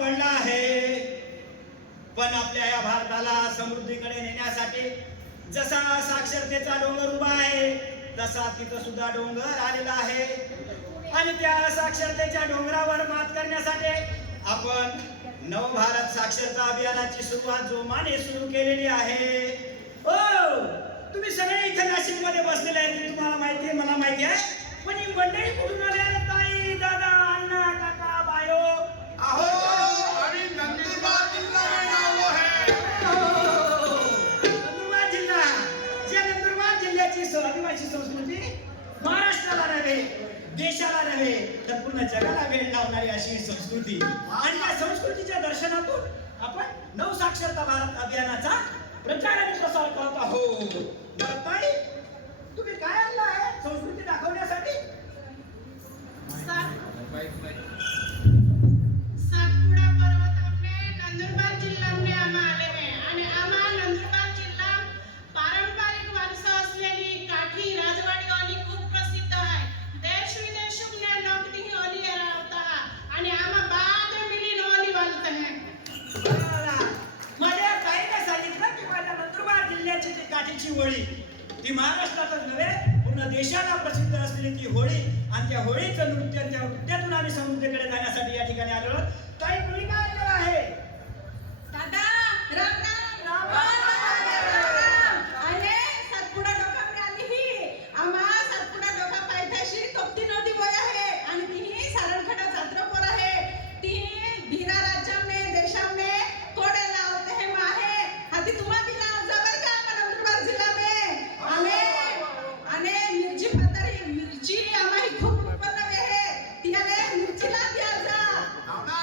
पडला आहे, पण आपल्या या भारताला समृद्धीकडे नेण्यासाठी जसा साक्षरतेचा डोंगर उभा आहे तसा तिथं सुद्धा डोंगर आलेला आहे. आणि त्या साक्षरतेच्या डोंगरावर मात करण्यासाठी आपण नवभारत साक्षरता अभियानाची सुरुवात जोमाने सुरू केलेली आहे. ओ तुम्ही सगळे इथे नाशिक मध्ये बसलेले आहेत, तुम्हाला माहिती आहे, मला माहिती आहे, पण ही मंडळी कुठून आली आहे? ताई, दादा, अण्णा, काका, बायो, अहो आम्ही नंदुरबार जिल्हा में आलो है. नंदुरबार जिल्हा, ज्या नंदुरबार जिल्ह्याची आदिवासी संस्कृती महाराष्ट्राला नव्हे, देशाला नव्हे, तर पूर्ण जगाला वेळ लावणारी अशी संस्कृती. आणि या संस्कृतीच्या दर्शनातून आपण नवसाक्षरता भारत अभियानाचा प्रचार आणि प्रसार करत आहोत. ताई, तुम्ही काय आणलं आहे संस्कृती दाखवण्यासाठी? सातपुडा पर्वत हमने नंदुरबार जिल्हा में आम्हा आले आहे आणि आम्हा नंदुरबार जिल्हा पारंपरिक वारसा असलेली काठी राजवाडी वाली खूप प्रसिद्ध आहे. देश विदेश में लोग ती होली रावता आणि आम्हा बाद मिली होली बोलते हैं. माझ्या ताईने सांगितलं की माझ्या नंदुरबार जिल्ह्याची ती काठीची होळी ती महाराष्ट्रातच नव्हे पूर्ण देशाला प्रसिद्ध असलेली ती होळी, आणि त्या होळीचं नृत्य, त्या नृत्यातून आम्ही समृद्धीकडे जाण्यासाठी या ठिकाणी आलेलो. ताई, तुम्ही काय आलेला आहे? दादा राम राम राम. आणि सातपुडा डोका मिळाली ही आम्हा सातपुडा डोका पायथ्याशी तप्ती नदी बोय आहे आणि ती सारणखडा जात्रपोर आहे. ती धीरा राज्यामने देशामने कोडे लावते है माहे हाती तुम्हा बिना जबर का नंदुरबार जिल्हा में आम्ही आणि मिरची पतरी मिरची आम्ही खूप उत्पन्न आहे. तिने मिरचीला द्या जा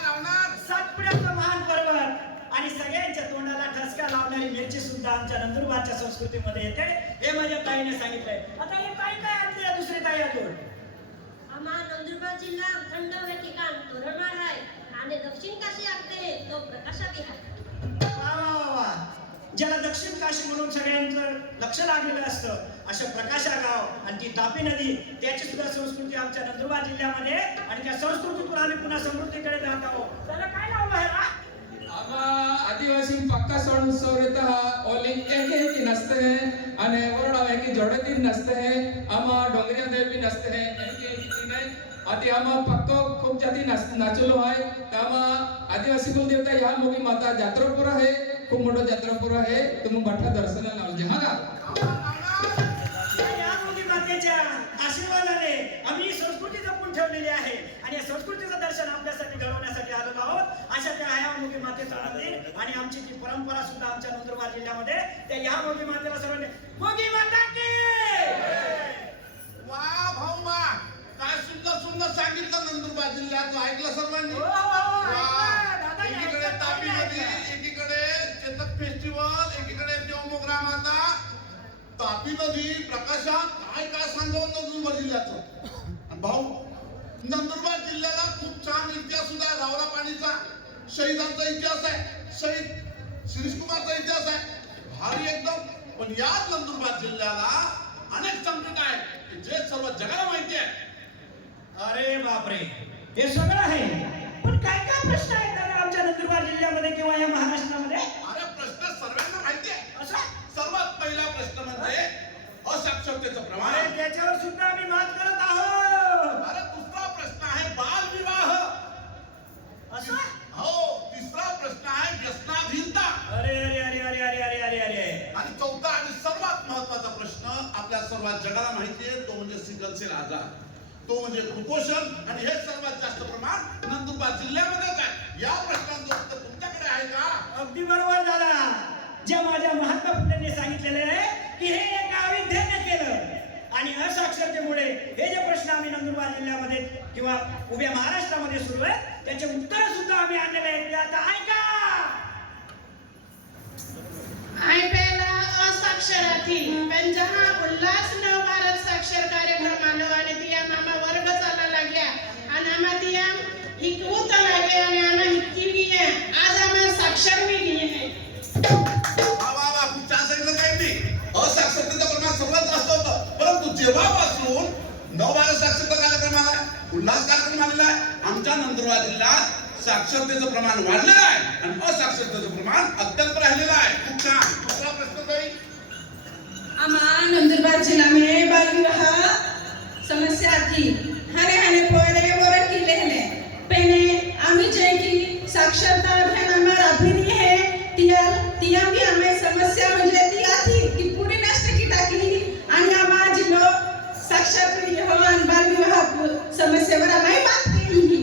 रावणार सातपुड्याचा महान पर्वत आणि सगळ्यांच्या तोंडाला ठसका लावणारी मिरची सुद्धा आमच्या नंदुरबारच्या संस्कृतीमध्ये येते, हे माझ्या ताईने सांगितलंय. आता हे ताई काय आणते दुसरी ताई अजून? आम्हा नंदुरबार जिल्हा थंड हे ठिकाण तोरणमाळ आहे आणि दक्षिण काशी लागते तो प्रकाशात आहे. वा वा वा वा. ज्याला दक्षिण काशी म्हणून सगळ्यांचं लक्ष लागलेलं असतं असं प्रकाशा गाव आणि ती तापी नदी, त्याची सुद्धा संस्कृती आमच्या नंदुरबार जिल्ह्यामध्ये, आणि त्या संस्कृतीतून आम्ही पुन्हा समृद्धीकडे जात आहोत. त्याला काय नाव आहे रा? आम्हा आदिवासी पक्का सण उत्सव रहता है, ओली एक ही नसते हैं अने वरड़ा है कि जोड़े दिन नसते हैं. आम्हा डोंगरिया देव भी नसते हैं एक दिन है. आती आम्हा पक्को खूप जाती नाचलो आहे. आम्हा आदिवासी कुलदेवता या मोगी माता जात्रापुर आहे, खूप मोठं जात्रापुर आहे. तुम्ही बठा दर्शनाला लावजे हा का. या मोठी मातेच्या आशीर्वादाने आम्ही संस्कृती जपून ठेवलेली आहे आणि या संस्कृतीचं दर्शन आपल्यासाठी घडवण्यासाठी आलेलो आहोत. अशा त्या ह्या मोठी मातेचं मंदिर आणि आमची ती परंपरा सुद्धा आमच्या नंदुरबार जिल्ह्यामध्ये, त्या ह्या मोठी मातेला सर्वांनी मोठी माता की. वा भाऊ वा, काय सुंदर सुंदर सांगितलं नंदुरबार जिल्ह्याचं, ऐकलं सर्वांनी? हो, हो, हो, वा. ऐकलं. दादा, एकीकडे ऐकलं, तापी ऐकलं. नदी, एकीकडे चेतक फेस्टिवल, एकीकडे देवमोगरा माता. तापी नदी प्रकाशात काय काय सांगावं नंदुरबार जिल्ह्याचं. आणि भाऊ, नंदुरबार जिल्ह्याला खूप छान इतिहास सुद्धा आहे. रावरा पाणीचा, शहीदांचा इतिहास आहे, शहीद शिरीष कुमारचा इतिहास आहे, भारी एकदम. पण याच नंदुरबार जिल्ह्याला अनेक संकट आहेत जे सर्व जगाला माहिती आहे. अरे बापरे, हे सगळं आहे, पण काय काय प्रश्न आहेत दादा आमच्या नंदुरबार जिल्ह्यामध्ये किंवा या महाराष्ट्रामध्ये? अरे प्रश्न सर्वांना माहिती आहे. असा सर्वात पहिला प्रश्न म्हणजे असाक्षरतेचं प्रमाण. अरे त्याच्यावर सुद्धा आम्ही मात करत आहोत. अरे दुसरा प्रश्न आहे बालविवाह. असा हो, तिसरा प्रश्न आहे व्यसनाधीनता. अरे अरे अरे अरे अरे अरे अरे अरे आणि चौथा आणि सर्वात महत्वाचा प्रश्न आपल्या सर्वात जगाला माहिती आहे, तो म्हणजे सिकल सेल आजार, तो म्हणजे कुपोषण. आणि हे सर्वात जास्त प्रमाण नंदुरबार जिल्ह्यामध्येच आहे. या प्रश्नांचं उत्तर तुमच्याकडे आहे का? अगदी बरोबर दादा. ज्या माझ्या महात्मा फुलेंनी सांगितलेले आहे की हे एका अविद्येने केलं आणि असाक्षरतेमुळे हे जे प्रश्न आम्ही नंदुरबार जिल्ह्यामध्ये किंवा उभ्या महाराष्ट्रामध्ये सुरू आहे त्याचे उत्तर सुद्धा आम्ही आणलेले आहेत. ते आता ऐका. आयपीएला असाक्षराथी पण जहा उल्हास नव भारत साक्षर कार्यक्रम आलो आणि तिया मामा वर्ग चाला लागल्या आणि आम्हा तिया हिकवूत लागे आणि आम्हा हिकवी आज आम्हा साक्षर मी आहे. वा वा वा, खूप छान सांगितलं काय मी. असाक्षरतेचं प्रमाण सर्वात जास्त होतं, परंतु जेव्हापासून नवभारत साक्षरता कार्यक्रम आला, उल्हास कार्यक्रम आलेला आहे, आमच्या नंदुरबार जिल्ह्यात साक्षरतेचं प्रमाण वाढलेलं आहे आणि असाक्षरतेचं प्रमाण अत्यंत राहिलेलं आहे. खूप छान. दुसरा प्रश्न काही आम्हा नंदुरबार जिला में बाल विवाह समस्या थी हाने पोरे वरन की लेने पहले आम्ही जे की साक्षरता अभियान हमारा अभिनी है तिया भी हमें समस्या म्हणजे तिया थी की पूरी नष्ट की टाकली आणि आम्हा जिल्हा साक्षर हो आणि बाल विवाह समस्येवर आम्ही बात केली.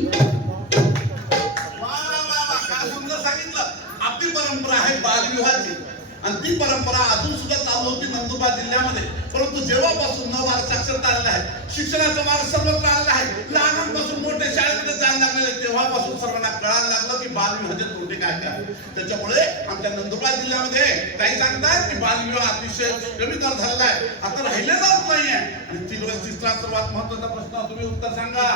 वा वा वा वा, काय सुंदर सांगितलं. आपली परंपरा आहे बालविवाहाची आणि ती परंपरा अजून सुद्धा चालू होती नंदुरबार जिल्ह्यामध्ये. परंतु जेव्हापासून नवभारत साक्षरता आलेला आहे, शिक्षणाचा मार्ग सर्वत्र आलेला आहे, लहानांपासून मोठे शाळेमध्ये जायला लागलेले, तेव्हापासून सर्वांना कळायला लागलं की बालविवाहाचे तोटे काय काय. त्याच्यामुळे आमच्या नंदुरबार जिल्ह्यामध्ये काही सांगतात की बालविवाह अतिशय कमी दर झालेला आहे, आता राहिलेलाच नाहीये. आणि तिसरा सर्वात महत्वाचा प्रश्न, तुम्ही उत्तर सांगा.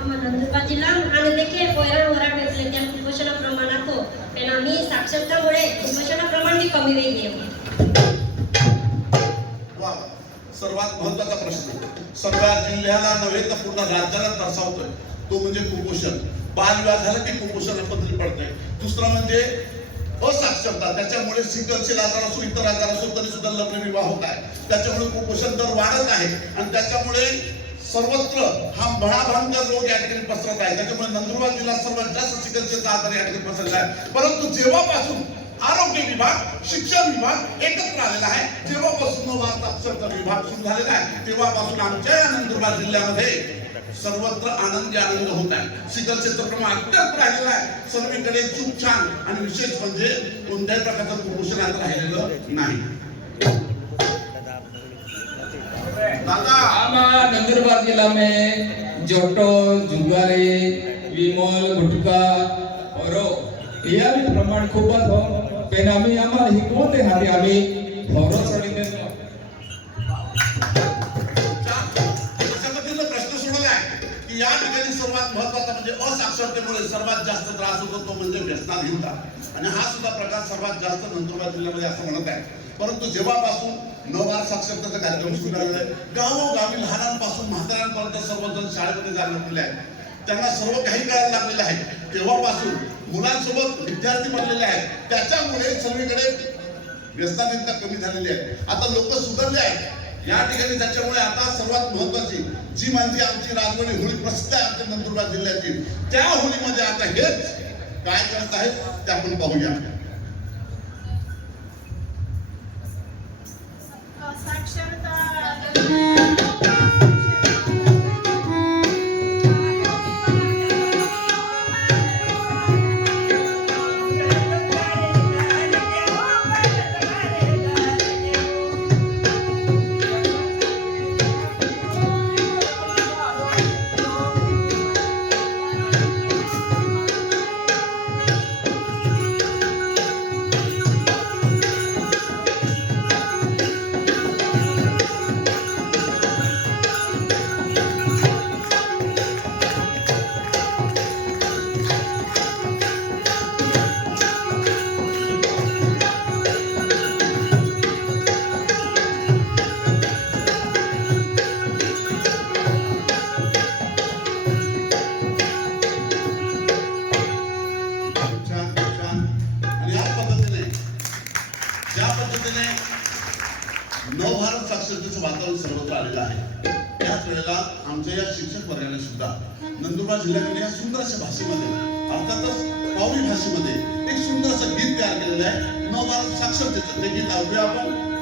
नंदुरबार जिल्हा आणि देखील पोयरण वराड भेटले त्या कुपोषणा प्रमाणात हो पण आम्ही साक्षरतामुळे कुपोषणा प्रमाण बी कमी वेळ घेऊ. वा, सर्वात महत्वाचा प्रश्न सगळ्या जिल्ह्याला नव्हे तर पूर्ण राज्याला तरसावतोय तो म्हणजे कुपोषण. बालविवाह झाला की कुपोषण पदरी पडतंय. दुसरं म्हणजे असाक्षरता, त्याच्यामुळे सिकलसेल आजार असो इतर आजार असो तरी सुद्धा लग्न विवाह होत आहे. त्याच्यामुळे कुपोषण दर वाढत आहे आणि त्याच्यामुळे सर्वत्र हा भयाभयंकर रोग या ठिकाणी पसरत आहे. त्याच्यामुळे नंदुरबार जिल्हा सर्वात जास्त सिकलसेलचा आजार या ठिकाणी पसरला आहे. परंतु जेव्हापासून आरोग्य विभाग, शिक्षण विभाग एकत्र आलेला आहे, जेव्हापासून नवभारत साक्षरता विभाग सुरू झालेला आहे, तेव्हापासून आमच्या या नंदुरबार जिल्ह्यामध्ये सर्वत्र आनंद होत आहे. सिकलसेलचं प्रमाण अत्यंत राहिलेलं आहे. सर्वीकडे खूप छान आणि विशेष म्हणजे कोणत्याही प्रकारचं कुपोषण आता राहिलेलं नाही. आमा नंदुरबार जिला में जोटो जुगारे विमल गुटका और यह भी प्रमाण खूपच हो पण आम्ही आम्हाला हिकवते हाती आम्ही फौरो सोडीने प्रश्न सोडवला आहे की या ठिकाणी सर्वात महत्वाचा म्हणजे असाक्षरतेमुळे सर्वात जास्त त्रास होतो तो म्हणजे व्यसनाधीनता आणि हा सुद्धा प्रकार सर्वात जास्त नंदुरबार जिल्ह्यामध्ये असं म्हणत आहे. परंतु जेव्हापासून नवभारत साक्षरतेचा कार्यक्रम सुरू झालेला आहे, गावोगावी लहानांपासून म्हाताऱ्यांपर्यंत सर्वजण शाळेमध्ये जायला लागलेले आहेत, त्यांना सर्व काही कळायला लागलेलं आहे. तेव्हापासून मुलांसोबत विद्यार्थी बनलेले आहेत, त्याच्यामुळे सर्वीकडे व्यसनाधीनता कमी झालेली आहे. आता लोक सुधारले आहेत या ठिकाणी. त्याच्यामुळे आता सर्वात महत्वाची जी म्हणजे आमची राजवाडी होळी प्रसिद्ध आहे आमच्या नंदुरबार जिल्ह्याची, त्या होळीमध्ये आता हेच काय करत आहेत ते आपण पाहूया. नवभारत साक्षरतेचं वातावरण सर्वत्र आलेलं आहे. त्याच वेळेला आमच्या या शिक्षक वर्गाने सुद्धा नंदुरबार जिल्ह्यामध्ये या सुंदर अशा भाषेमध्ये अर्थातच पावरी भाषेमध्ये एक सुंदर असं गीत तयार केलेलं आहे नवभारत साक्षरतेचं. ते गीत ऐकूया आपण.